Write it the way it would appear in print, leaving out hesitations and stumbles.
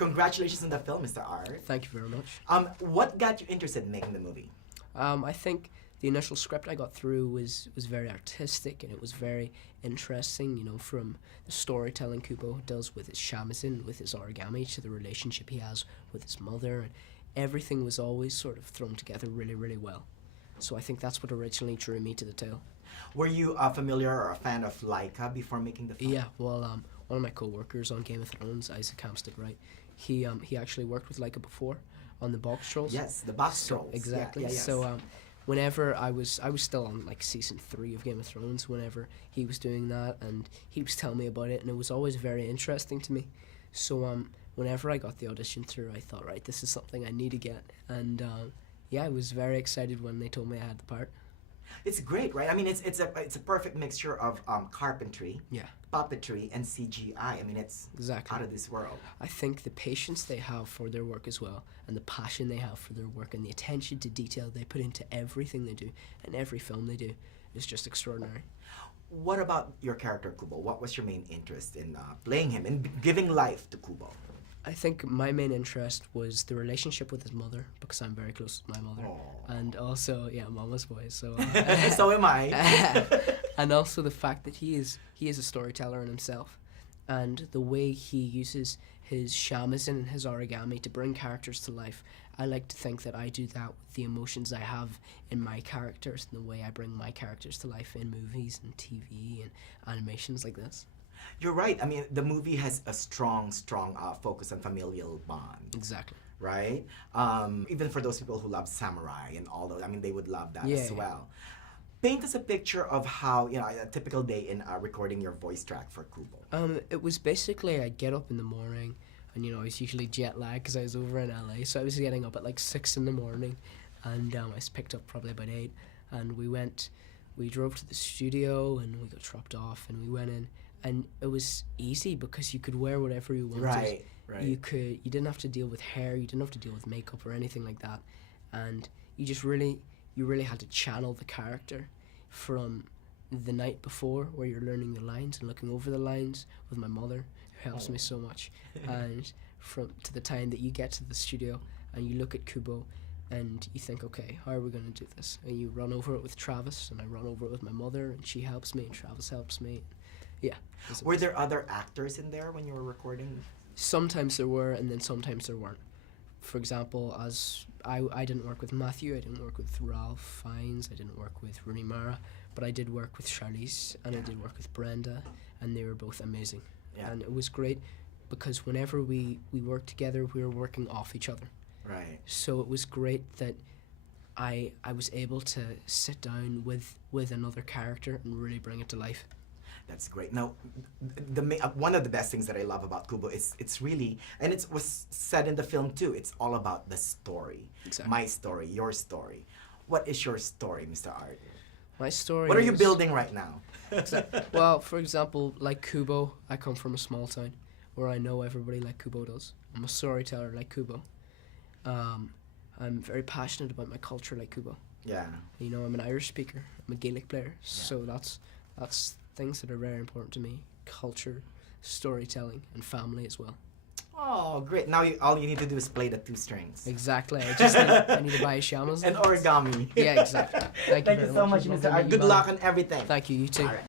Congratulations on the film, Mr. Art. Thank you very much. What got you interested in making the movie? I think the initial script I got through was very artistic, and it was very interesting, you know, from the storytelling Kubo does with his shamisen, with his origami, to the relationship he has with his mother, and everything was always sort of thrown together really, really well. So I think that's what originally drew me to the tale. Were you familiar or a fan of Laika before making the film? Yeah, well, one of my co-workers on Game of Thrones, Isaac Hampstead Wright, he actually worked with Laika before on the box trolls. Yes, the box trolls. Exactly. Yeah, yes. So whenever I was still on like season 3 of Game of Thrones, whenever he was doing that, and he was telling me about it, and it was always very interesting to me. So whenever I got the audition through, I thought, right, this is something I need to get, and yeah, I was very excited when they told me I had the part. It's great, right? I mean, it's a perfect mixture of carpentry, Yeah. puppetry, and CGI. I mean, it's Exactly. out of this world. I think the patience they have for their work as well, and the passion they have for their work, and the attention to detail they put into everything they do, and every film they do, is just extraordinary. What about your character, Kubo? What was your main interest in playing him and giving life to Kubo? I think my main interest was the relationship with his mother, because I'm very close with my mother. Aww. And also, yeah, mama's boy, so... So am I. And also the fact that he is a storyteller in himself, and the way he uses his shamisen and his origami to bring characters to life. I like to think that I do that with the emotions I have in my characters, and the way I bring my characters to life in movies and TV and animations like this. You're right. I mean, the movie has a strong focus on familial bond. Exactly. Right? Even for those people who love samurai and all those, I mean, they would love that as well. Paint us a picture of how, you know, a typical day in recording your voice track for Kubo. It was basically, I'd get up in the morning, and you know, I was usually jet lagged because I was over in LA, so I was getting up at like 6 in the morning, and I was picked up probably about 8, and we drove to the studio, and we got dropped off, and we went in, and it was easy because you could wear whatever you wanted. Right. You didn't have to deal with hair, you didn't have to deal with makeup or anything like that, and you really had to channel the character from the night before, where you're learning the lines and looking over the lines with my mother, who helps me so much, and to the time that you get to the studio and you look at Kubo and you think, okay, how are we going to do this? And you run over it with Travis, and I run over it with my mother, and she helps me, and Travis helps me. Yeah. Were there other actors in there when you were recording? Sometimes there were, and then sometimes there weren't. For example, as I didn't work with Matthew, I didn't work with Ralph Fiennes, I didn't work with Rooney Mara, but I did work with Charlize, and I did work with Brenda, and they were both amazing. Yeah. And it was great because whenever we worked together, we were working off each other. Right. So it was great that I was able to sit down with another character and really bring it to life. That's great. Now, one of the best things that I love about Kubo is it's really, and it was said in the film too, it's all about the story. Exactly. My story, your story. What is your story, Mr. Art? My story What are you is- building right now? Well, for example, like Kubo, I come from a small town where I know everybody like Kubo does. I'm a storyteller like Kubo. I'm very passionate about my culture like Kubo. Yeah. You know, I'm an Irish speaker. I'm a Gaelic player. So that's things that are very important to me. Culture, storytelling, and family as well. Oh, great. Now all you need to do is play the 2 strings. Exactly. I need to buy a shamisen. And origami. Yeah, exactly. Thank you Thank very you so much, It was Mr. lovely Art. meeting Good you, luck man. on everything. Thank you. You too. All right.